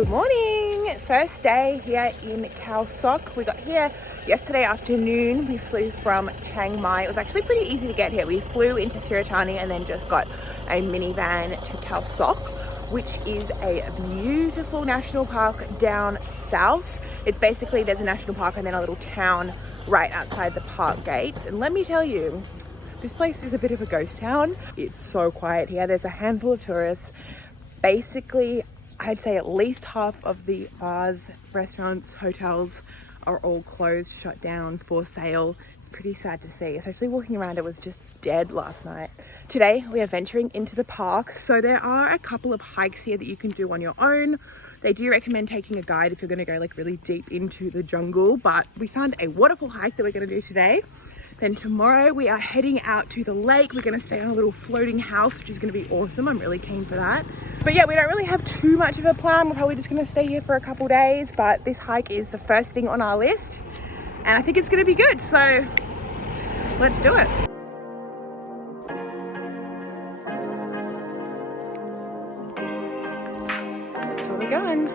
Good morning! First day here in Khao Sok. We got here yesterday afternoon. We flew from Chiang Mai. It was actually pretty easy to get here. We flew into Sirotani and then just got a minivan to Khao Sok, which is a beautiful national park down south. It's basically, there's a national park and then a little town right outside the park gates. And let me tell you, this place is a bit of a ghost town. It's so quiet here. There's a handful of tourists. Basically, I'd say at least half of the bars, restaurants, hotels are all closed, shut down, for sale. Pretty sad to see, especially walking around. It was just dead last night. Today we are venturing into the park. So there are a couple of hikes here that you can do on your own. They do recommend taking a guide if you're going to go like really deep into the jungle, but we found a waterfall hike that we're going to do today. Then tomorrow we are heading out to the lake. We're going to stay on a little floating house, which is going to be awesome. I'm really keen for that. But yeah, we don't really have too much of a plan. We're probably just going to stay here for a couple days, but this hike is the first thing on our list and I think it's going to be good. So let's do it. That's where we're going.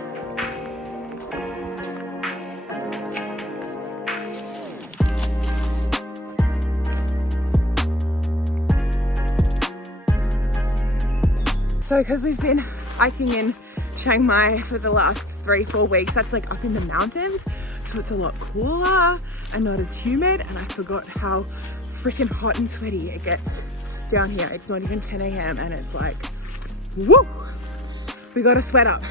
So because we've been hiking in Chiang Mai for the last 3-4 weeks, that's like up in the mountains, so it's a lot cooler and not as humid, and I forgot how freaking hot and sweaty it gets down here. It's not even 10 a.m. and it's like, woo! We gotta sweat up.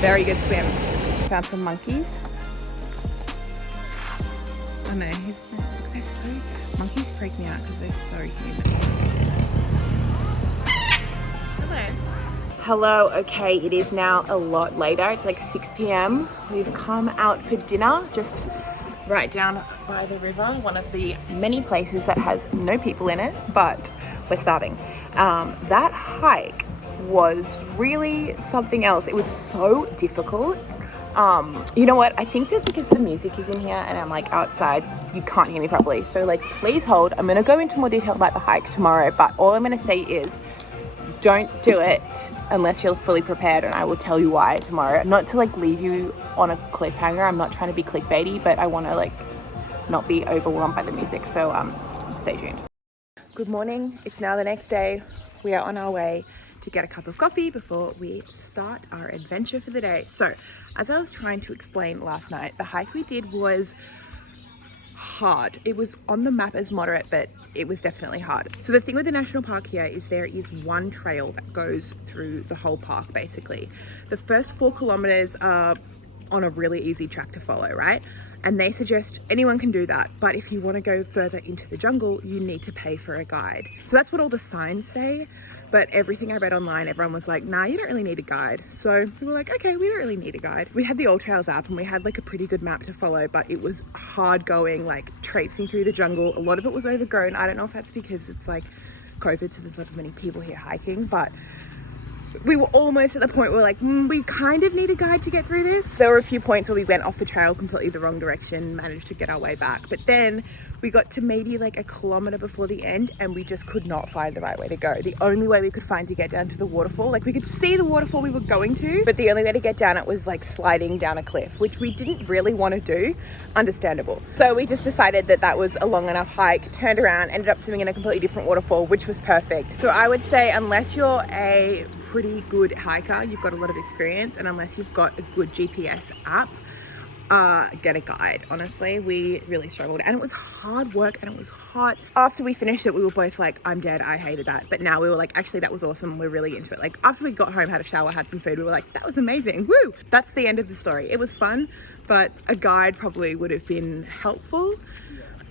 Very good swim. Found some monkeys. Oh no, they're so, monkeys freak me out because they're so human. Hello, okay, it is now a lot later. It's like 6 p.m. We've come out for dinner, just right down by the river, one of the many places that has no people in it, but we're starving. That hike was really something else. It was so difficult. You know what, I think that because the music is in here and I'm like outside, you can't hear me properly, so like please hold. I'm gonna go into more detail about the hike tomorrow, but all I'm gonna say is don't do it unless you're fully prepared, and I will tell you why tomorrow. Not to like leave you on a cliffhanger, I'm not trying to be clickbaity, but I want to like not be overwhelmed by the music, so stay tuned. Good morning, it's now the next day. We are on our way to get a cup of coffee before we start our adventure for the day. So, as I was trying to explain last night, the hike we did was hard. It was on the map as moderate, but it was definitely hard. So the thing with the national park here is there is one trail that goes through the whole park, basically. The first 4 kilometers are on a really easy track to follow, right? And they suggest anyone can do that, but if you want to go further into the jungle, you need to pay for a guide. So that's what all the signs say, but everything I read online, everyone was like, nah, you don't really need a guide. So we were like, okay, we don't really need a guide. We had the All Trails app and we had like a pretty good map to follow, but it was hard going, like traipsing through the jungle. A lot of it was overgrown. I don't know if that's because it's like COVID, so there's not as many people here hiking, but we were almost at the point where like, we kind of need a guide to get through this. There were a few points where we went off the trail completely the wrong direction, managed to get our way back. But then we got to maybe like a kilometer before the end and we just could not find the right way to go. The only way we could find to get down to the waterfall, like we could see the waterfall we were going to, but the only way to get down it was like sliding down a cliff, which we didn't really want to do. Understandable. So we just decided that that was a long enough hike, turned around, ended up swimming in a completely different waterfall, which was perfect. So I would say unless you're a pretty good hiker, you've got a lot of experience, and unless you've got a good GPS app, get a guide. Honestly, we really struggled and it was hard work and it was hot. After we finished it, we were both like, I'm dead, I hated that. But now we were like, actually that was awesome, we're really into it. Like after we got home, had a shower, had some food, we were like, that was amazing, woo! That's the end of the story. It was fun, but a guide probably would have been helpful.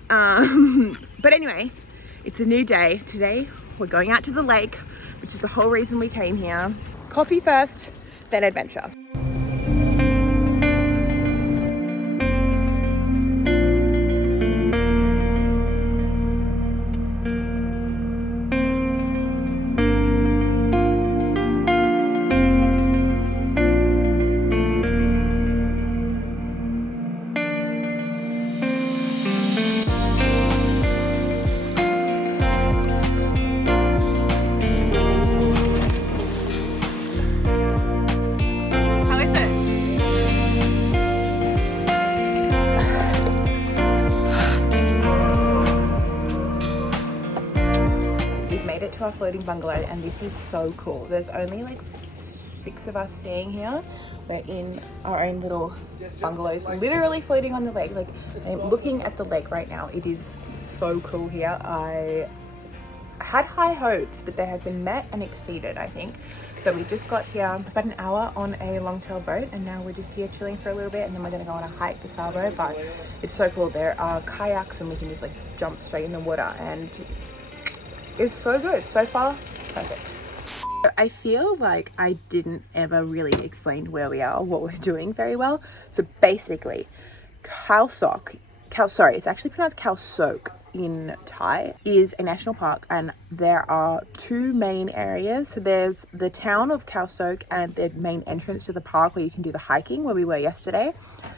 But anyway, it's a new day. Today we're going out to the lake, which is the whole reason we came here. Coffee first, then adventure. to our floating bungalow, and this is so cool. There's only like 6 of us staying here. We're in our own little bungalows, literally floating on the lake. Like, I'm looking at the lake right now. It is so cool here. I had high hopes, but they have been met and exceeded, I think. So we just got here about an hour on a long-tail boat, and now we're just here chilling for a little bit, and then we're gonna go on a hike to Sabo. But it's so cool. There are kayaks, and we can just like jump straight in the water, and it's so good. So far, perfect. I feel like I didn't ever really explain where we are or what we're doing very well. So basically, Khao Sok, it's actually pronounced Khao Sok in Thai, is a national park, and there are 2 main areas. So there's the town of Khao Sok and the main entrance to the park where you can do the hiking, where we were yesterday.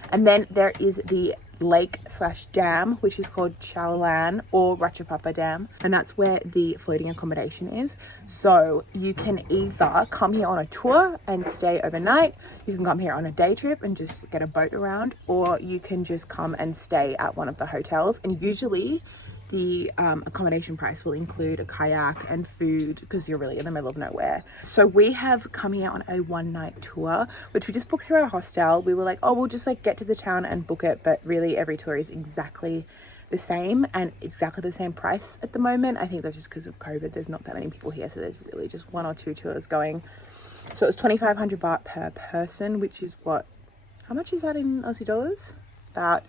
And then there is the lake/dam, which is called Chao Lan or Ratchapapa Dam, and that's where the floating accommodation is. So you can either come here on a tour and stay overnight, you can come here on a day trip and just get a boat around, or you can just come and stay at one of the hotels. And usually the accommodation price will include a kayak and food, because you're really in the middle of nowhere. So we have come here on a 1-night tour, which we just booked through our hostel. We were like, oh, we'll just like get to the town and book it, but really every tour is exactly the same and exactly the same price at the moment. I think that's just because of COVID. There's not that many people here, so there's really just 1 or 2 tours going. So it was 2,500 baht per person, which is what, how much is that in Aussie dollars? About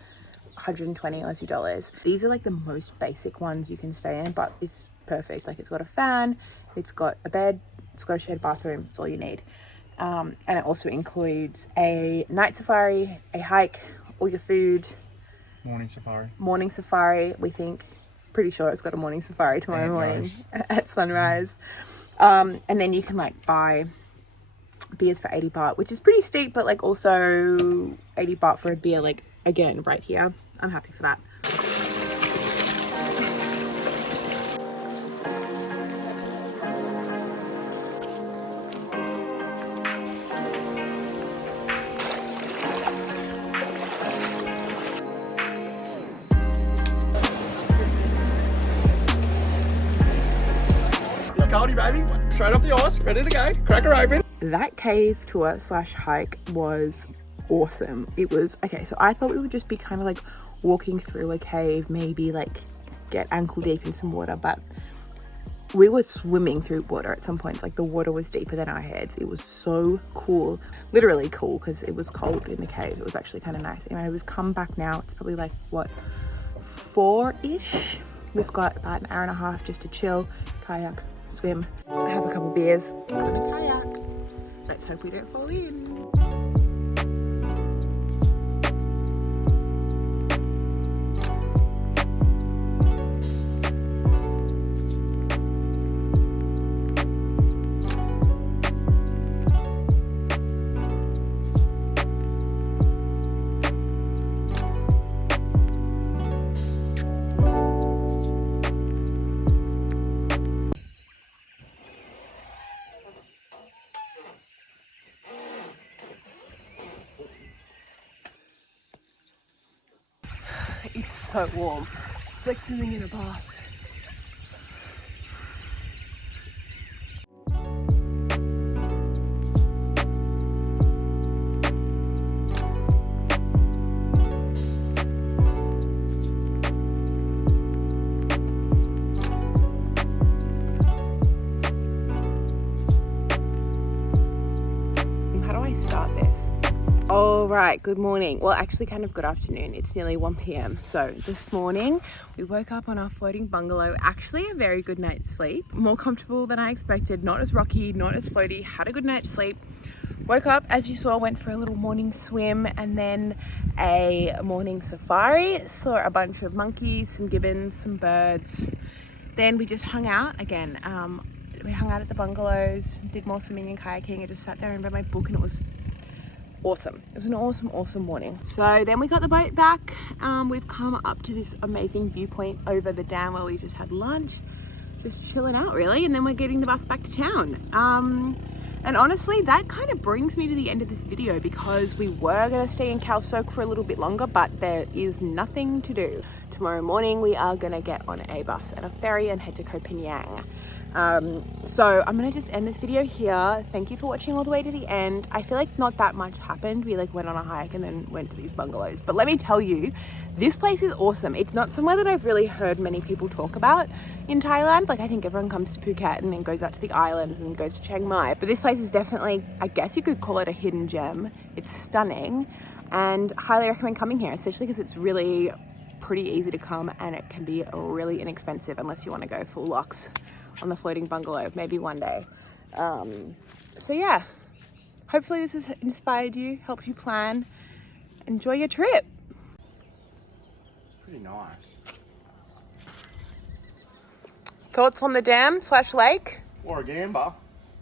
120 Aussie dollars. These are like the most basic ones you can stay in, but it's perfect. Like, it's got a fan, it's got a bed, it's got a shared bathroom. It's all you need. And it also includes a night safari, a hike, all your food. Morning safari, we think. Pretty sure it's got a morning safari tomorrow morning at sunrise. And then you can like buy beers for 80 baht, which is pretty steep, but like also 80 baht for a beer, like again, right here. I'm happy for that. Scotty, baby, straight off the ice, ready to go, crack her open. That cave tour / hike was awesome. It was, okay, so I thought we would just be kind of like walking through a cave, maybe like get ankle deep in some water, but we were swimming through water at some points. Like, the water was deeper than our heads. It was so cool, literally cool, because it was cold in the cave. It was actually kind of nice. Anyway, we've come back now. It's probably like, what, 4-ish? We've got about an hour and a half just to chill, kayak, swim, have a couple beers on a kayak. Let's hope we don't fall in. It's so warm. It's like swimming in a bath. How do I start this? All right, good morning. Well, actually kind of good afternoon. It's nearly 1 p.m. So this morning we woke up on our floating bungalow. Actually a very good night's sleep. More comfortable than I expected. Not as rocky, not as floaty. Had a good night's sleep. Woke up, as you saw, went for a little morning swim and then a morning safari. Saw a bunch of monkeys, some gibbons, some birds. Then we just hung out again. We hung out at the bungalows, did more swimming and kayaking. I just sat there and read my book, and it was awesome. It was an awesome morning. So then we got the boat back. We've come up to this amazing viewpoint over the dam where we just had lunch, just chilling out really, and then we're getting the bus back to town. And honestly, that kind of brings me to the end of this video, because we were going to stay in Khao Sok for a little bit longer, but there is nothing to do. Tomorrow morning we are going to get on a bus and a ferry and head to Koh Phangan. So I'm gonna just end this video here. Thank you for watching all the way to the end. I feel like not that much happened. We like went on a hike and then went to these bungalows. But let me tell you, this place is awesome. It's not somewhere that I've really heard many people talk about in Thailand. Like I think everyone comes to Phuket and then goes out to the islands and goes to Chiang Mai. But this place is definitely, I guess you could call it a hidden gem. It's stunning and highly recommend coming here, especially because it's really pretty easy to come and it can be really inexpensive unless you want to go full locks on the floating bungalow, maybe one day. So yeah, hopefully this has inspired you, helped you plan. Enjoy your trip. It's pretty nice. Thoughts on the dam / lake? Or a gamba.